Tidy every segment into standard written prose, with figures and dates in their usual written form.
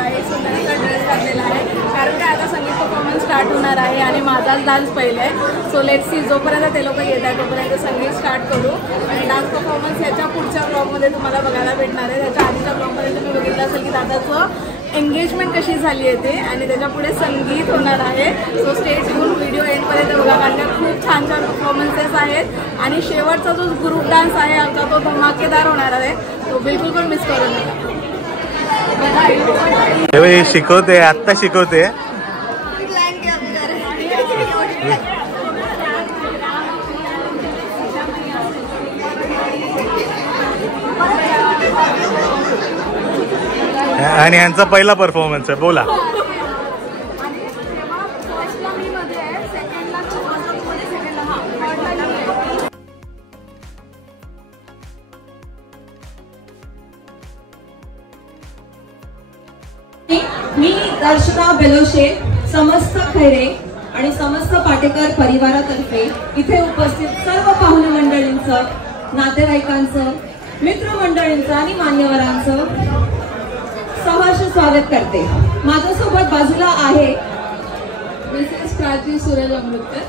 आहेत. बाई सुंदरीचा ड्रेस घातलेला आहे कारण काय आता संगीत परफॉर्मन्स स्टार्ट होणार आहे आणि माझाच डान्स पहिले आहे. सो लेट्स सी, जोपर्यंत ते लोक येत आहेत तोपर्यंत संगीत स्टार्ट करू आणि डान्स परफॉर्मन्स ह्याच्या पुढच्या ब्लॉगमध्ये तुम्हाला बघायला भेटणार आहे. त्याच्या आधीच्या ब्लॉगमध्ये तुम्ही बघितलं असेल की दादाचं एंगेजमेंट कशी झाली आहे ते आणि त्याच्या पुढे संगीत होणार आहे. सो स्टे ट्यून, व्हिडिओ एंडपर्यंत बघा कारण खूप छान छान परफॉर्मन्सेस आहेत आणि शेवटचा जो ग्रुप डान्स आहे आमचा तो धमाकेदार होणार आहे. तो बिलकुल पण मिस करू नका. शिकवते, आत्ता शिकवते. आणि यांचा पहिला परफॉर्मन्स आहे. बोला. मी दर्शना बेलोशे, समस्त खैरे आणि समस्त पाटेकर परिवारातर्फे इथे उपस्थित सर्व पाहुणे मंडळींचं, नातेवाईकांचं, मित्रमंडळींचं आणि मान्यवरांचं सहर्ष स्वागत करते. माझ्यासोबत बाजूला आहे Mrs Prachi Suraj Amritkar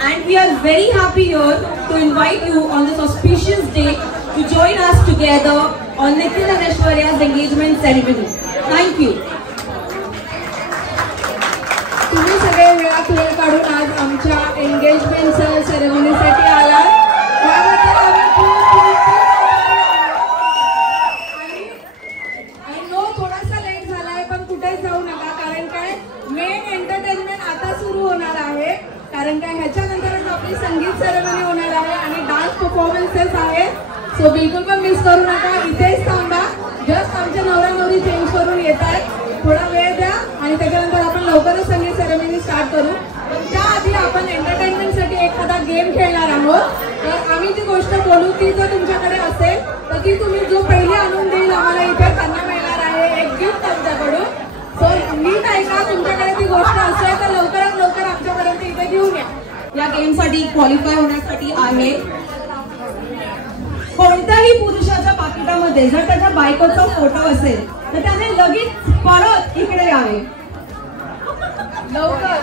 and we are very happy here to invite you on this auspicious day to join us together on Nikhil and Aishwarya's engagement ceremony. Thank you. तुम्ही सगळे वेळ काढून आज आमच्या एंगेजमेंट सेरेमनीसाठी आलात. थोडासा लेट झालाय पण कुठेच जाऊ नका कारण काय मेन एंटरटेनमेंट आता सुरू होणार आहे. कारण काय ह्याच्यानंतरच आपली संगीत सेरेमनी होणार आहे आणि डान्स परफॉर्मन्सेस आहेत. सो बिलकुल पण मिस करू नका. इथेच थांबा. जस्ट आमच्या नवरा नवरी चेंज करून येत आहेत. थोडा वेळ द्या आणि त्याच्यानंतर आपण लवकरच संगीत सेरेमनी स्टार्ट करू. पण त्याआधी आपण एंटरटेनमेंटसाठी एखादा गेम खेळणार आहोत. तर आम्ही जी गोष्ट बोलू ती जर तुमच्याकडे असेल तर ती तुम्ही जो पहिले आणून देईल आम्हाला इथे त्यांना मिळणार आहे एक गिफ्ट आमच्याकडून. सो नीट ऐका, तुमच्याकडे ती गोष्ट असेल तर लवकरात लवकर आमच्यापर्यंत इथे घेऊन या. या गेमसाठी क्वालिफाय होण्यासाठी आहे कोणत्याही पुरुषाच्या पाकिटामध्ये जर त्याच्या बायकोचा फोटो असेल तर त्याने लगेच परत इकडे यावे. लवकर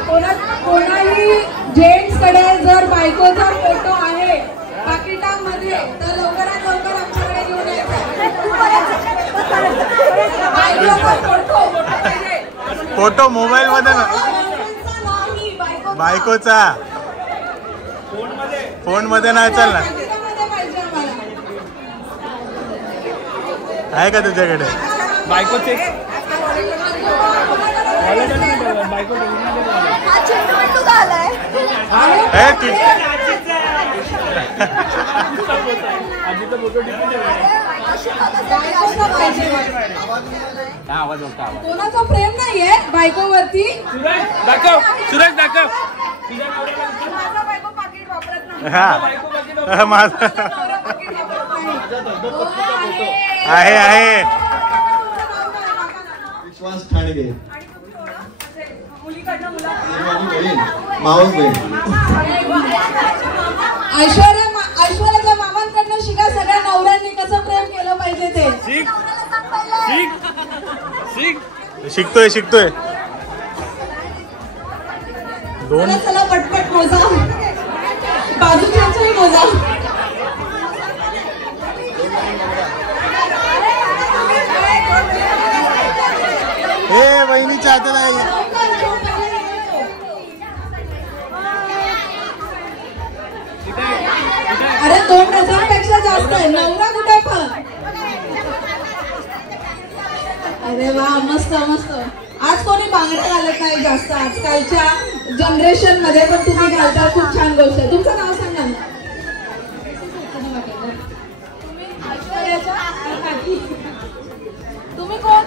कोणाही जेंट्स कडे जर बायकोचा फोटो आहे पाकिटामध्ये तर लवकरात लवकर आमच्याकडे घेऊन यायचं. फोटो मोबाईल मध्ये ना, बायकोचा फोन मध्ये नाही चालणार. आहे का तुझ्याकडे बायकोचे? कोणाचा प्रेम नाहीये बायकोवरती? दाखव सुरेश, दाखव. माझा बायको पाकिट वापरत नाही. माझा आहे विश्वास ठाणगे, मावस बहीण. ऐश्वर्याच्या मामांकडनं शिका सगळ्या नवऱ्यांनी कसं प्रेम केलं पाहिजे ते. शिकतोय. दोन चला पटपट मोजा, बाजूच्याही मोजा. हे बहिणीच्या हातात आहे. अरे 2 डझनपेक्षा जास्त आहे. नवरा कुठे पण? अरे वा, मस्त मस्त. आज कोणी बांगड्या घालत नाही जास्त आजकालच्या जनरेशन मध्ये, पण तुम्ही घालता, खूप छान गोष्ट आहे. तुमचं नाव सांगा ना. तुम्ही कोण?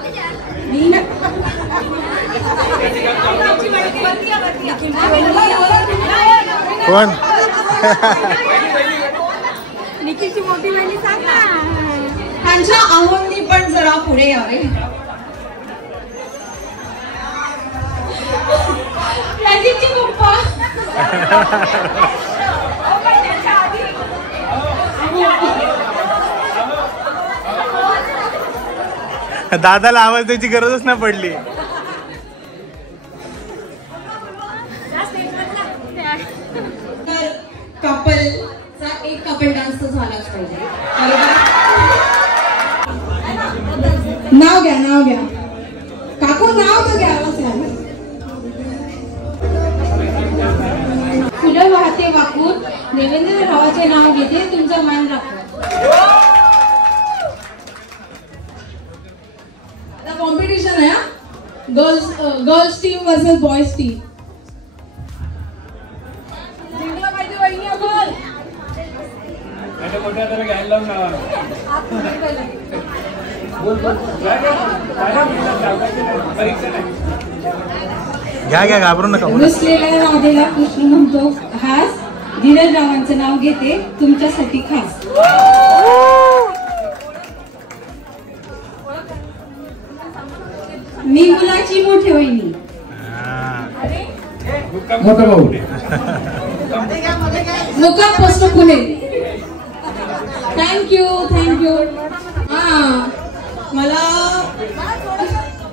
कोण? निखिलची मोठी बहिणी सांग ना. त्यांच्या आहोंनी पण जरा पुढे यावे. राजीवची पप्पा. दादाला आवाज द्यायची गरजच नाही पडली. तर कपलचा एक कपल डान्स तर झालाच पाहिजे. नाव घ्या काकू, नाव तर घ्यावंच लागेल. फुलं वाहते वाकून देवेंद्र रावाचे नाव घेते, तुमचा मान राखून. आता कॉम्पिटिशन आहे. Girls team versus boys team. जिंकला पाहिजे वहिनी आपण. मोठ्या जरा घ्यायला लावून नावा. परीक्षा नाही. घ्या घाबरू नका. रुसलेल्या राधेला कृष्ण म्हणतो हास, धीरज रावांचं नाव घेते, तुमच्यासाठी खास. मी मुलाची मोठी वहिनी. मोठा भाऊ. मुक्काम पोस्ट पुणे. थँक्यू. मला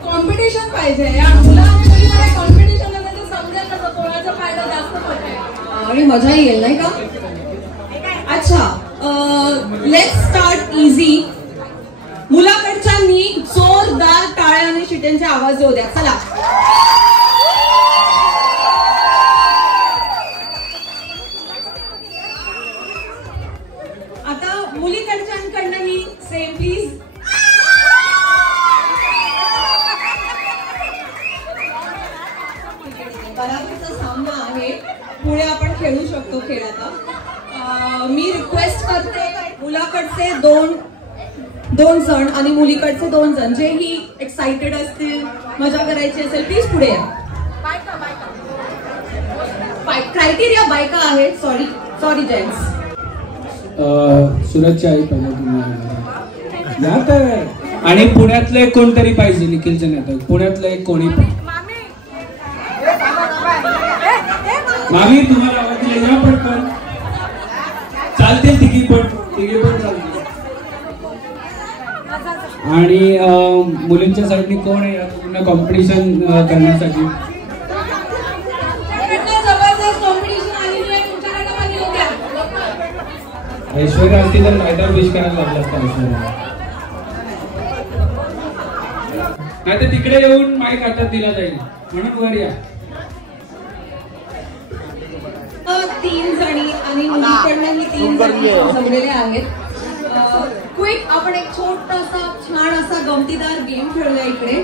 कॉम्पिटिशन पाहिजे. या मुलांमध्ये कॉम्पिटिशन मध्ये समजेल कसं कोणाचा फायदा जास्त होतोय आणि मजा येईल नाही का. अच्छा, लेट्स स्टार्ट इझी. मुलाकडच्यांनी जोरदार टाळ्या आणि शिट्यांचे आवाज येऊ द्या. चला. आता मुलीकडच्यांकडनंही सेम प्लीज. बराबरचा सामना आहे. पुढे आपण खेळू शकतो खेळ. आता मी रिक्वेस्ट करते मुलाकडचे दोन जण आणि मुलीकडचे 2 जण जेही एक्साइटेड असतील, मजा करायची असेल, प्लीज पुढे या. क्रायटेरिया बायका आहेत. Sorry gents. सुरतची आई पाहिजे तुम्ही. आणि पुण्यातलं एक कोणतरी पाहिजे. निखिलचं नाही, पुण्यातलं एक कोणी पण. मामी तुम्हाला आवाज दिला या पण चालतील. तिघी पण चालतील. आणि मुलींच्या साईडनी कोण आहे या कॉम्पिटिशन करण्यासाठी? ऐश्वर्या असती तर लायटर विश करायला लागला असता ऐश्वर्या. नाही तर तिकडे येऊन माईक हातात दिला जाईल म्हणून वर या. 3 जणी आणि मुलीकडनंही 3 जणी जमलेले आहेत. क्विक आपण एक छोटासा छान असा गमतीदार गेम खेळूया इकडे.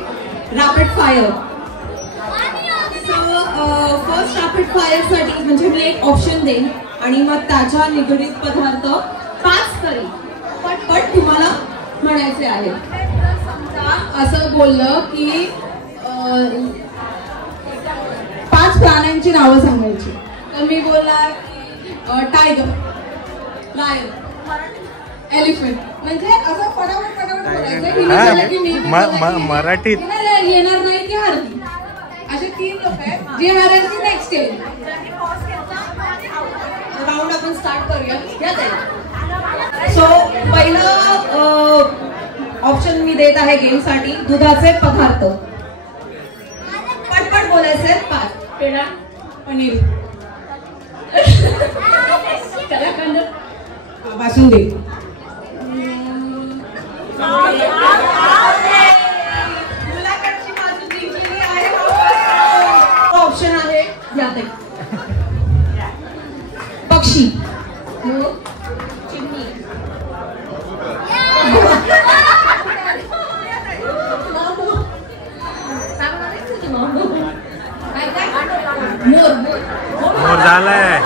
Rapid fire. First rapid fire साठी म्हणजे मी एक ऑप्शन देईन आणि मग त्याच्या निगडीत पदार्थ 5 तरी पटपट तुम्हाला म्हणायचे आहेत. समजा असं बोललं की 5 प्राण्यांची नावं सांगायची. तर मी बोलणार टायगर, लायन, एलिफंट. म्हणजे असं फटाफट बोलायचं. मराठीत येणार नाही की हरली. असे 3 लोक आहेत जे हारेल ती नेक्स्ट येईल. राऊंड आपण स्टार्ट करूया. सो पहिलं ऑप्शन मी देत आहे गेम साठी. दुधाचे पदार्थ. पटपट बोलायचे. 5. पेढा, पनीर, बासुंदी. मुलाकडची बाजू जिंकलेली आहे. ऑप्शन आहे यात एक पक्षी, चिमणी, मोर झालाय.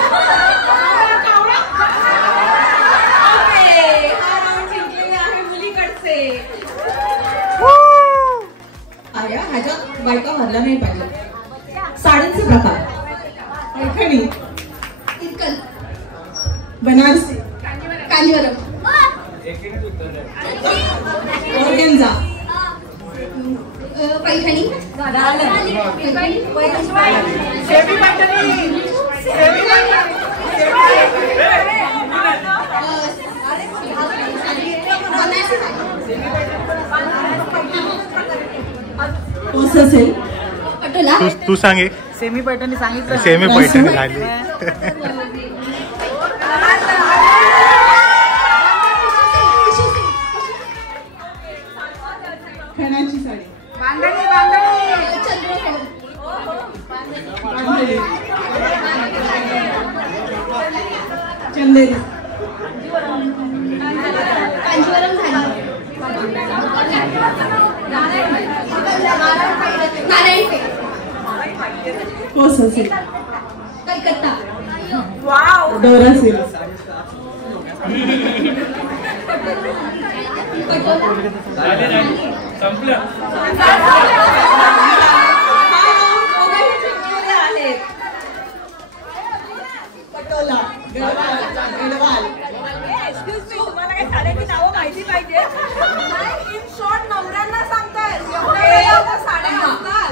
ह्याच्यात बायका हरला नाही पाहिजे. साड्यांचे प्रकार. पैठणी, इरकल, बनारसी, कांजीवरम, ऑर्गेन्झा, पैठणी, कसं असेल पटोला तू सांग एक. सेमी पैठणी सांगितलं. सेमी पैठणी झाली. खणाची साडी. बांधणी बांधणी. चंदेरी. कांजीवरम झाली. नारायणपेठ. कसं असेल कलकत्ता. डोरा सिल्क. संपलं. पटोला. गडवाल. तुम्हाला काही साड्यांची नावं माहिती पाहिजे. इन शॉर्ट नवऱ्यांना सांगताय साड्या असतात.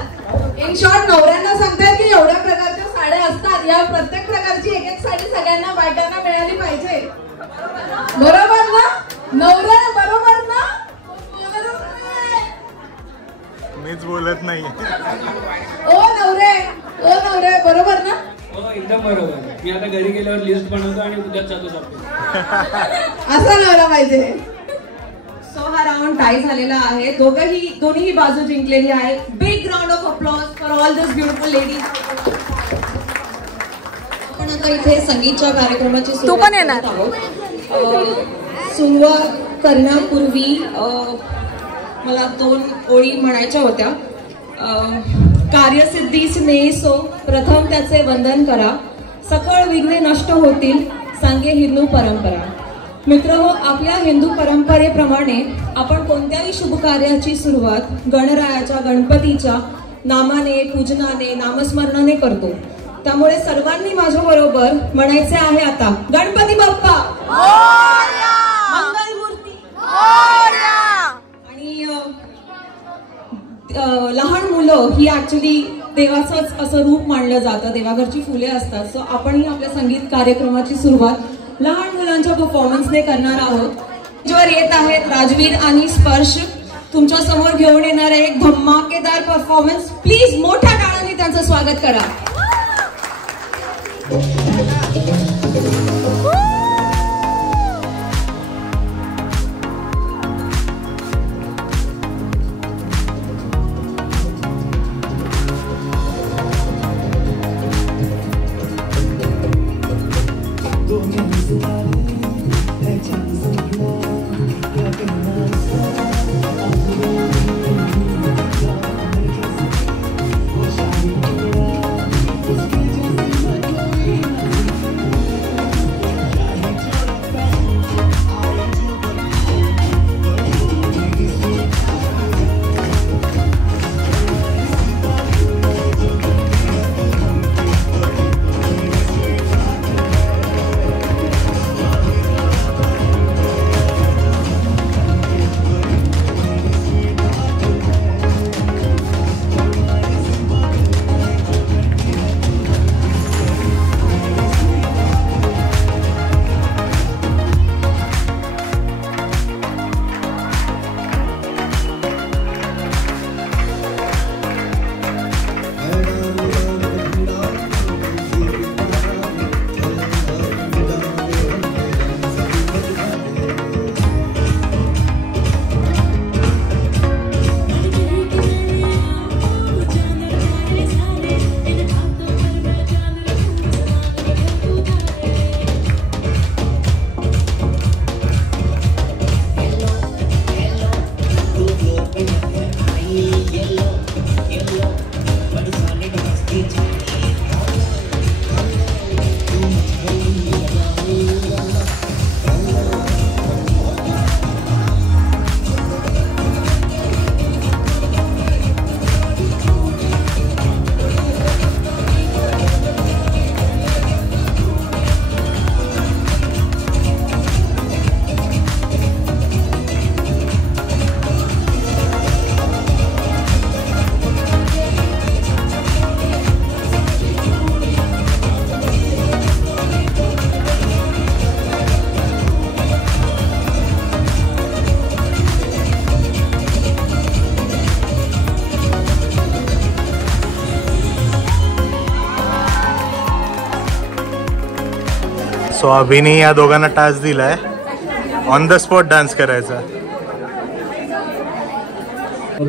इन शॉर्ट नवऱ्यांना सांगतायत की एवढ्या प्रकारच्या साड्या असतात. या प्रत्येक प्रकारची एक एक साडी सगळ्यांना वाटायला मिळाली पाहिजे. बरोबर ना? नवरा बरोबर ना? मीच बोलत नाही. ओ नवरे बरोबर ना? हो एकदम बरोबर. मी आता घरी गेल्यावर लिस्ट बनवतो आणि उद्याच जातो शॉपिंग. असा नवरा पाहिजे. सो हा राऊंड टाय झालेला आहे. दोन्ही बाजू जिंकलेली आहे. Big round of applause for all this beautiful ladies. आपण आता इथे संगीतच्या कार्यक्रमाची तू पण येणार? सुरुवात करण्यापूर्वी मला 2 ओळी म्हणायच्या होत्या. कार्यसिद्धीस नेसो प्रथम त्याचे वंदन करा. सकळ विघ्ने नष्ट होतील सांगे हिंदू परंपरा. मित्रहो, आपल्या हिंदू परंपरेप्रमाणे आपण कोणत्याही शुभ कार्याची सुरुवात गणरायाच्या गणपतीच्या नामाने, पूजनाने, नामस्मरणाने करतो. त्यामुळे सर्वांनी माझ्या बरोबर म्हणायचे आहे आता गणपती बाप्पा मंगलमूर्ती. आणि लहान मुलं ही ऍक्च्युली देवाचंच असं रूप मानलं जातं. देवाघरची फुले असतात. सो आपणही आपल्या संगीत कार्यक्रमाची सुरुवात लहान मुलांच्या परफॉर्मन्सने करणार आहोत. ज्यावर येत आहेत राजवीर आणि स्पर्श. तुमच्या समोर घेऊन येणार आहे एक धमाकेदार परफॉर्मन्स. प्लीज मोठ्या टाळ्यांनी त्यांचं स्वागत करा. सो अभिने या दोघांना टास्क दिलाय ऑन द स्पॉट डान्स करायचा.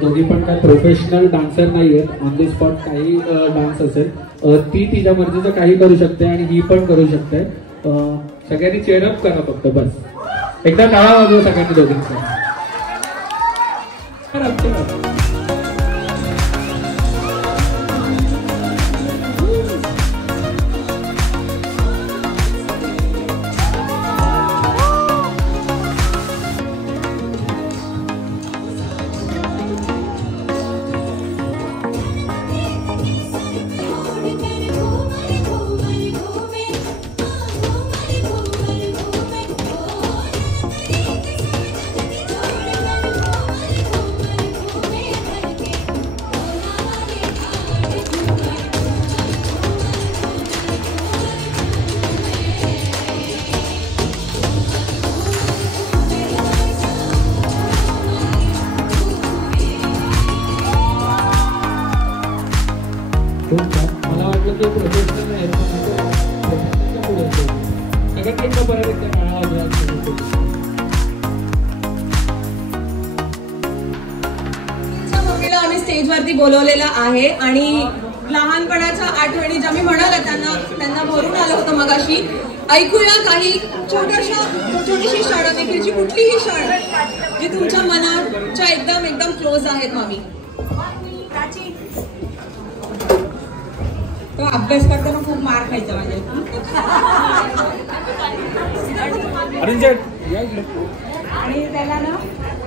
दोघी पण काय प्रोफेशनल डान्सर नाही आहेत. ऑन द स्पॉट काही डान्स असेल ती तिच्या मर्जीचं काही करू शकते आणि ही पण करू शकते. सगळ्यांनी चेअरअप करा फक्त बस. एकदा टाळा वाजवा सगळ्यांनी दोघींचा. मला वाटलं की प्रोफेशनल आहे सगळ्यात एकदा परत एकदा काळा मुलीला आम्ही स्टेजवरती बोलवलेलं आहे आणि लहानपणाच्या आठवणी ज्या मी म्हणाला त्यांना भरून आलं होतं मगाशी. ऐकूया काही छोटीशी क्षण देखीलची कुठलीही क्षण जी तुमच्या मनाच्या एकदम क्लोज आहेत. मामी तो अभ्यास करताना खूप मार खायचा माझ्या. आणि त्याला ना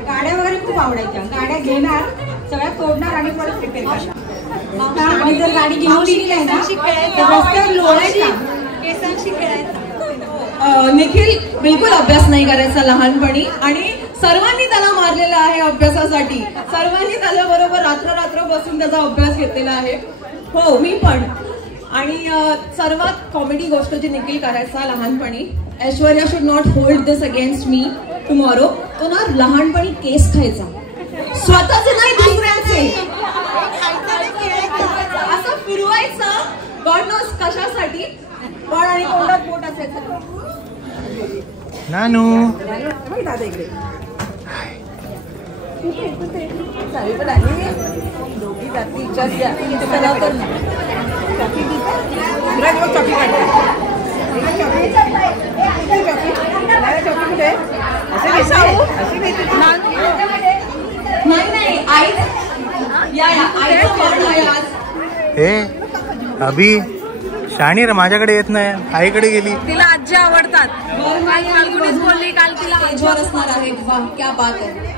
गाड्या वगैरे खूप आवडायच्या. गाड्या घेणार सगळ्या तोडणार आणि परत रिपेअर करणार. आणि जर गाडी घेऊन गेली ना रस्त्यावर लोळायची केसांशी खेळायचा. निखिल बिलकुल अभ्यास नाही करायचा लहानपणी आणि सर्वांनी त्याला मारलेलं आहे अभ्यासासाठी. सर्वांनी त्याला बरोबर रात्र बसून त्याचा अभ्यास घेतलेला आहे. हो मी पण. आणि सर्वात कॉमेडी गोष्ट जी निखिल करायचा लहानपणी, Aishwarya should not hold this against me tomorrow. तो ना लहानपणी केस खायचा स्वतःचे नाही दुसऱ्यांचे. असं फिरवायचं गॉड नोस कशासाठी पण आणि तोंडात पोट असायचं. नानू नाही आई हे अभि शाणी रे माझ्याकडे येत नाही, आईकडे गेली. तिला आजी आवडतात. फाल्गुनीच बोलली काल तिला स्टेजवर असणार आहे. वाह क्या बात आहे.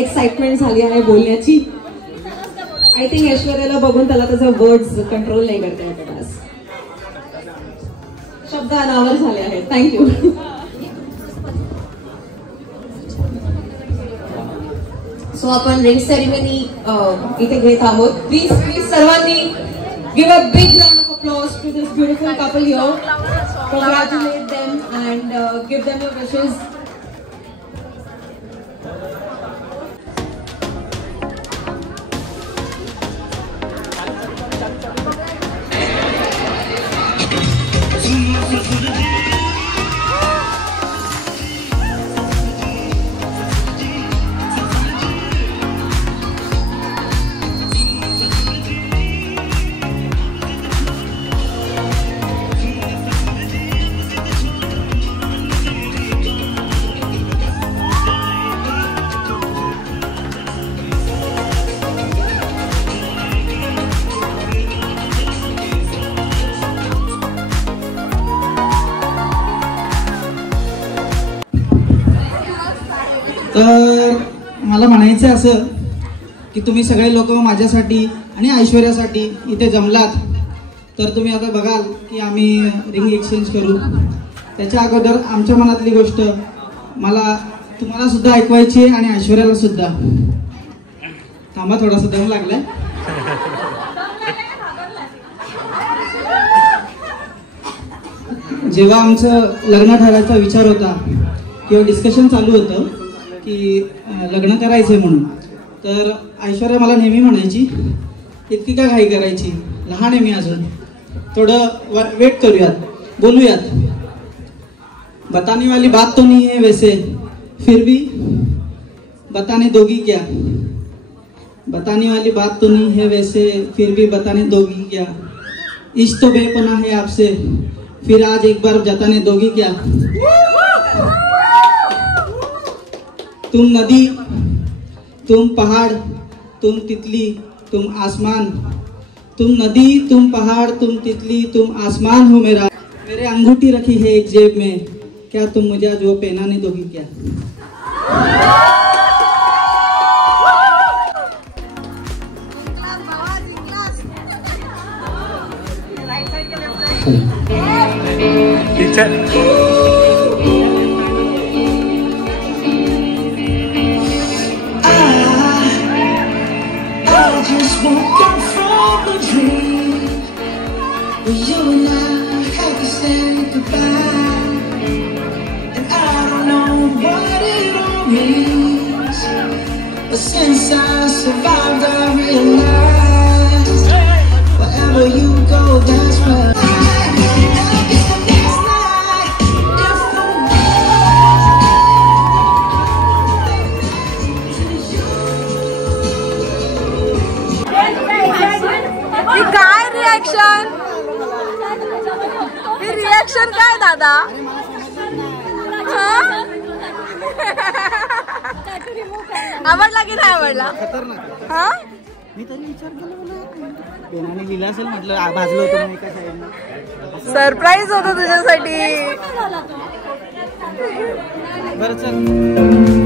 एक्साइटमेंट झाली आहे बोलण्याची. आय थिंक ऐश्वर्याला बघून त्याला त्याचा वर्ड्स कंट्रोल नाही करता येत. बस शब्द अनावर झाले आहेत. थँक्यू. सो आपण रिंग सेरेमनी इथे घेत आहोत. प्लीज सर्वांनी give a big round of applause to this beautiful couple here. Congratulate them and give them your wishes. तर मला म्हणायचं आहे असं की तुम्ही सगळे लोक माझ्यासाठी आणि ऐश्वर्यासाठी इथे जमलात, तर तुम्ही आता बघाल की आम्ही रिंग एक्सचेंज करू. त्याच्या अगोदर आमच्या मनातली गोष्ट मला तुम्हाला सुद्धा ऐकवायची आहे आणि ऐश्वर्याला सुद्धा. थांबा, थोडासा दम लागलाय. जेव्हा आमचं लग्न ठरायचा विचार होता किंवा डिस्कशन चालू होतं की लग्न करायचंय म्हणून, तर ऐश्वर्या मला नेहमी म्हणायची इतकी का घाई करायची, लहान आहे मी अजून, थोडं वेट करूयात, बोलूयात. बताने वाली बात तो नहीं है वैसे, फिर भी बताने दोगी क्या. बताने वाली बात तो नहीं है वैसे, फिर भी बताने दोगी क्या. इश्क तो बेपनाह है आपसे, फिर आज एक बार जताने दोगी क्या. तुम नदी, तुम पहाड़, तुम तितली, तुम आसमान. तुम नदी, तुम पहाड़, तुम तितली, तुम आसमान हो मेरा. मेरे अंगूठी रखी है एक जेब में, क्या तुम मुझे आज वो पहनाने दोगी क्या. Teacher just woke up from a dream where you and I had to say goodbye, and I don't know what it all means, but since I survived I realized wherever you go that's where reaction काय दादा. आवडला की नाही आवडला. हा मी तरी विचार केला पेनाने लिहिलं असेल म्हटलं, भाजलं होतं मी एका साईडनं. सरप्राईज होतं तुझ्यासाठी. बरं चल.